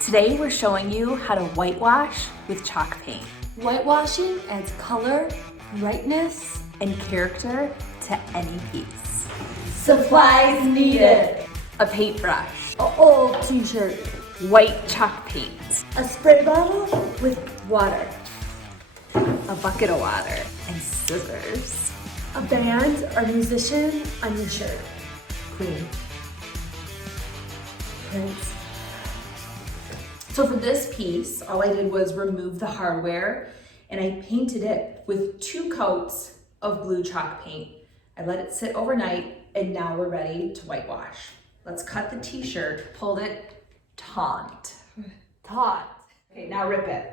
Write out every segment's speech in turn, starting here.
Today we're showing you how to whitewash with chalk paint. Whitewashing adds color, brightness, and character to any piece. supplies needed. A paintbrush, An old t-shirt, white chalk paint, a spray bottle with water, a bucket of water, and scissors. a band or musician on your shirt. Queen. Prince. So for this piece, all I did was remove the hardware and I painted it with 2 coats of blue chalk paint. I let it sit overnight and now we're ready to whitewash. Let's cut the t-shirt, pulled it taut. Okay, now rip it.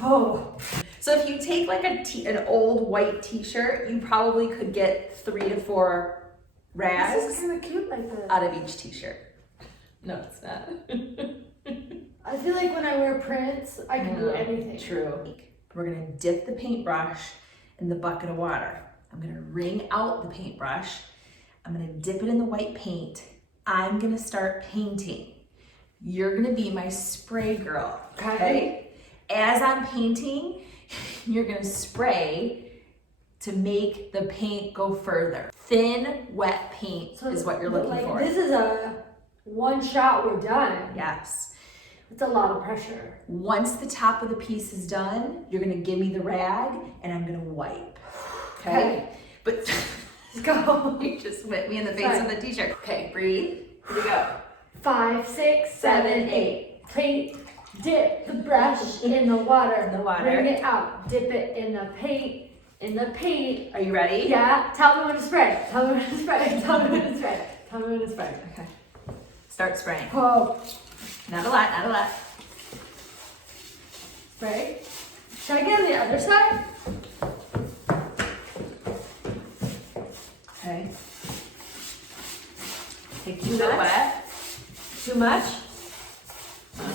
Oh. So if you take like an old white t-shirt, you probably could get 3 to 4 rags This is kind of cute like this. out of each t-shirt. No, it's not. I feel like when I wear prints, I can do anything. True. We're gonna dip the paintbrush in the bucket of water. I'm gonna wring out the paintbrush. I'm gonna dip it in the white paint. I'm gonna start painting. You're gonna be my spray girl, okay? As I'm painting, you're gonna spray to make the paint go further. Thin, wet paint is what you're looking for. This is a one shot, we're done. Yes. It's a lot of pressure. Once the top of the piece is done, you're gonna give me the rag and I'm gonna wipe. Okay? But Let's go. you just hit me in the face with a t-shirt. Okay, breathe. Here we go. 5, 6, 7, 8. Paint, dip the brush in the water. Bring it out. Dip it in the paint. In the paint. Are you ready? Yeah. Tell me when to spray. Tell me when to spray. Tell me when to spray. Tell me when to spray. Okay. Start spraying. Oh. Not a lot, not a lot. Spray. Should I get on the other side? Okay. Take Too it much? wet. Too much?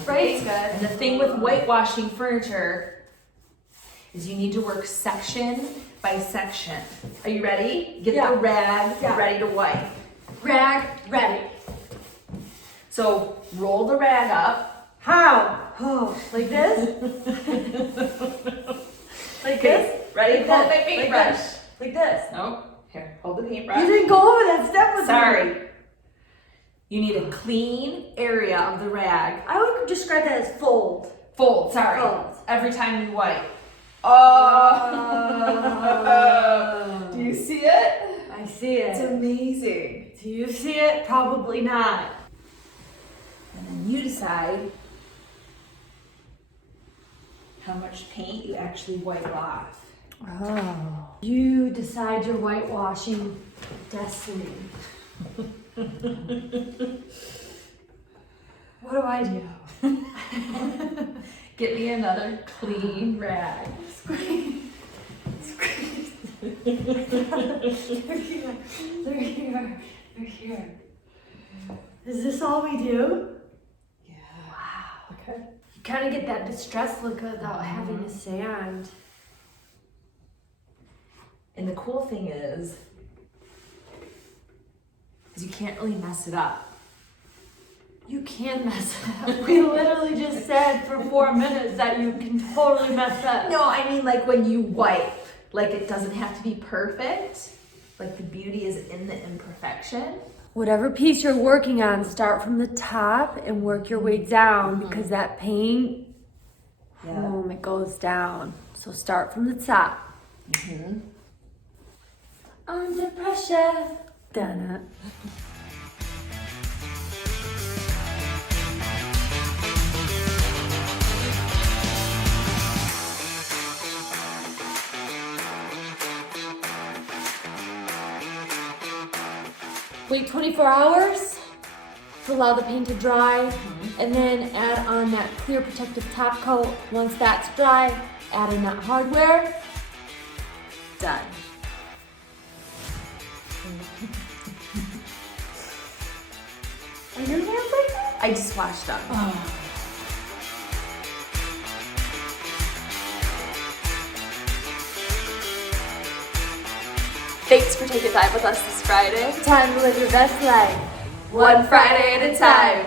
Spray's good. And the thing with whitewashing furniture is you need to work section by section. Are you ready? Get the rag ready to wipe. Rag ready. So roll the rag up. How? Oh, like this? Like this? Ready? Like Hold this. my paintbrush. Like this. No. Here, hold the paintbrush. You didn't go over that step with me. Sorry. You need a clean area of the rag. I would describe that as fold. Fold, sorry. Fold. Every time you wipe. Oh. Do you see it? I see It's it. amazing. Do you see it? Probably not. And then you decide how much paint you actually wipe off. Oh. You decide your whitewashing destiny. What do I do? Get me another clean rag. Squeeze. Squeeze. They're here. They're here. They're here. Is this all we do? Yeah. Wow. Okay. You kind of get that distressed look without having to sand. And the cool thing is you can't really mess it up. You can mess it up. We literally just said for 4 minutes that you can totally mess up. No, I mean like when you wipe, like it doesn't have to be perfect. Like the beauty is in the imperfection. Whatever piece you're working on, start from the top and work your way down because that paint, it goes down. So start from the top. Under pressure. Done it. Wait 24 hours to allow the paint to dry, and then add on that clear protective top coat. Once that's dry, add in that hardware. Done. Are your hands like that? I just washed up. Thanks for taking time with us this Friday. Time to live your best life. One Friday at a time.